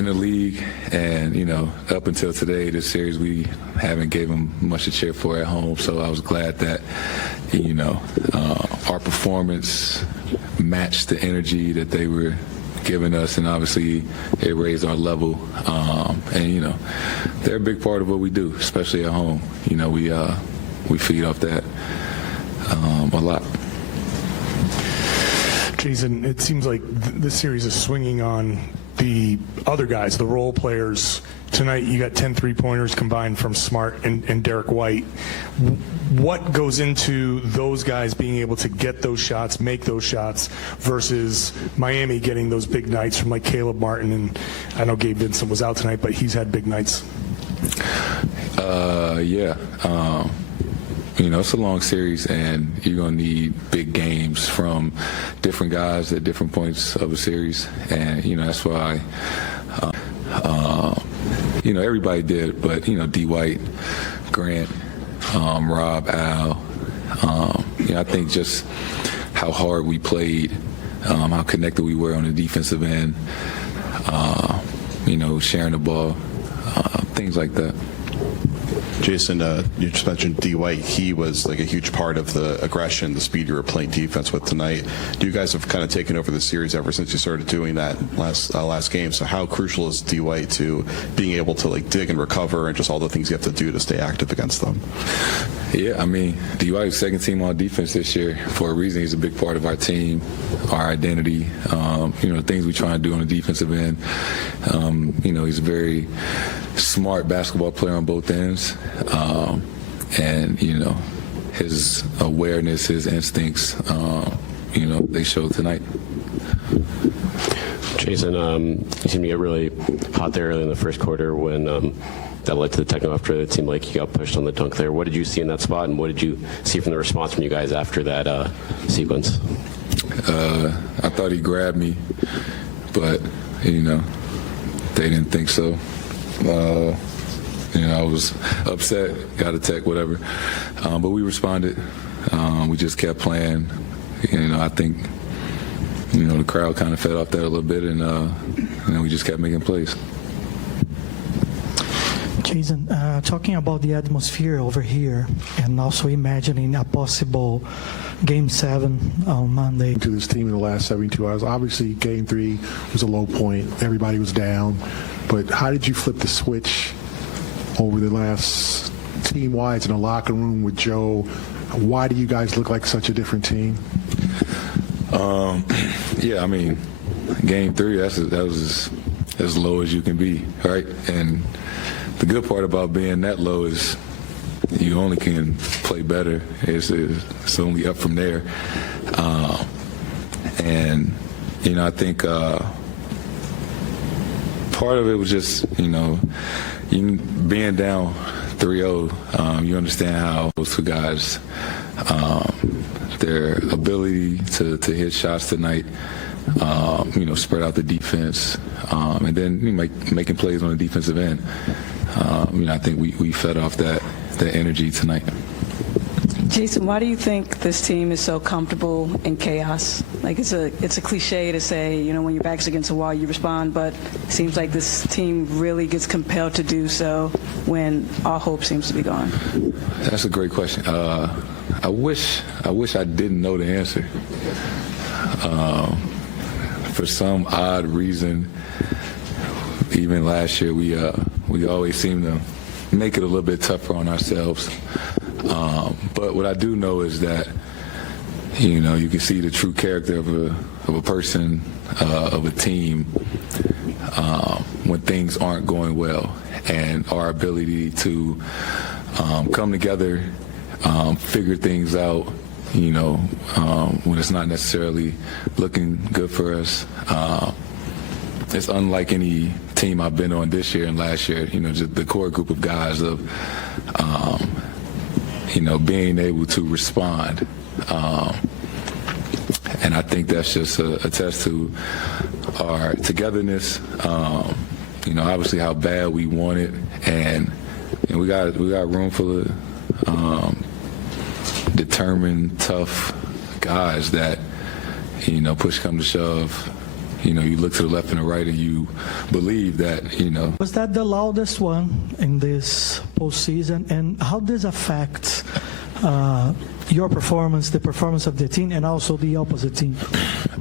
in the league, and up until today, this series we haven't gave them much to cheer for at home. So I was glad that our performance matched the energy that they were giving us, and obviously it raised our level. And they're a big part of what we do, especially at home. We feed off that a lot. Jason, it seems like this series is swinging on the other guys, the role players. Tonight you got 10 3-pointers combined from Smart and Derek White. What goes into those guys being able to get those shots, make those shots, versus Miami getting those big nights from like Caleb Martin? And I know Gabe Vincent was out tonight, but he's had big nights. It's a long series, and you're going to need big games from different guys at different points of a series. And, that's why, everybody did. But, D. White, Grant, Rob, Al, I think just how hard we played, how connected we were on the defensive end, sharing the ball, things like that. Jason, you just mentioned D. White. He was like a huge part of the aggression, the speed you were playing defense with tonight. You guys have kind of taken over the series ever since you started doing that last game. So how crucial is D. White to being able to dig and recover and just all the things you have to do to stay active against them? Yeah, D. White is second team on defense this year for a reason. He's a big part of our team, our identity, the things we try to do on the defensive end. He's a very smart basketball player on both ends. And his awareness, his instincts, they showed tonight. Jason, you seemed to get really hot there early in the first quarter when that led to the technical after it seemed like you got pushed on the dunk there. What did you see in that spot, and what did you see from the response from you guys after that sequence? I thought he grabbed me, but they didn't think so. I was upset, got a tech, whatever. But we responded. We just kept playing. I think, the crowd kind of fed off that a little bit, and we just kept making plays. Jason, talking about the atmosphere over here and also imagining a possible Game 7 on Monday. To this team in the last 72 hours, obviously Game 3 was a low point. Everybody was down. But how did you flip the switch over the last team-wise in the locker room with Joe? Why do you guys look like such a different team? Game 3, that was as low as you can be, right? And the good part about being that low is you only can play better. It's only up from there. I think part of it was just, you being down 3-0, you understand how those two guys, their ability to hit shots tonight, spread out the defense, and then making plays on the defensive end. I think we fed off that energy tonight. Jason, why do you think this team is so comfortable in chaos? Like, it's a cliche to say, when your back's against the wall, you respond, but it seems like this team really gets compelled to do so when all hope seems to be gone. That's a great question. I wish I didn't know the answer. For some odd reason, even last year, we always seem to make it a little bit tougher on ourselves. But what I do know is that, you can see the true character of a person, of a team, when things aren't going well, and our ability to come together, figure things out, when it's not necessarily looking good for us. It's unlike any team I've been on this year and last year, just the core group of guys of, being able to respond. And I think that's just a test to our togetherness, obviously how bad we want it. And we got a room full of determined, tough guys that, push come to shove, you look to the left and the right and you believe that, Was that the loudest one in this postseason? And how does affect your performance, the performance of the team, and also the opposite team?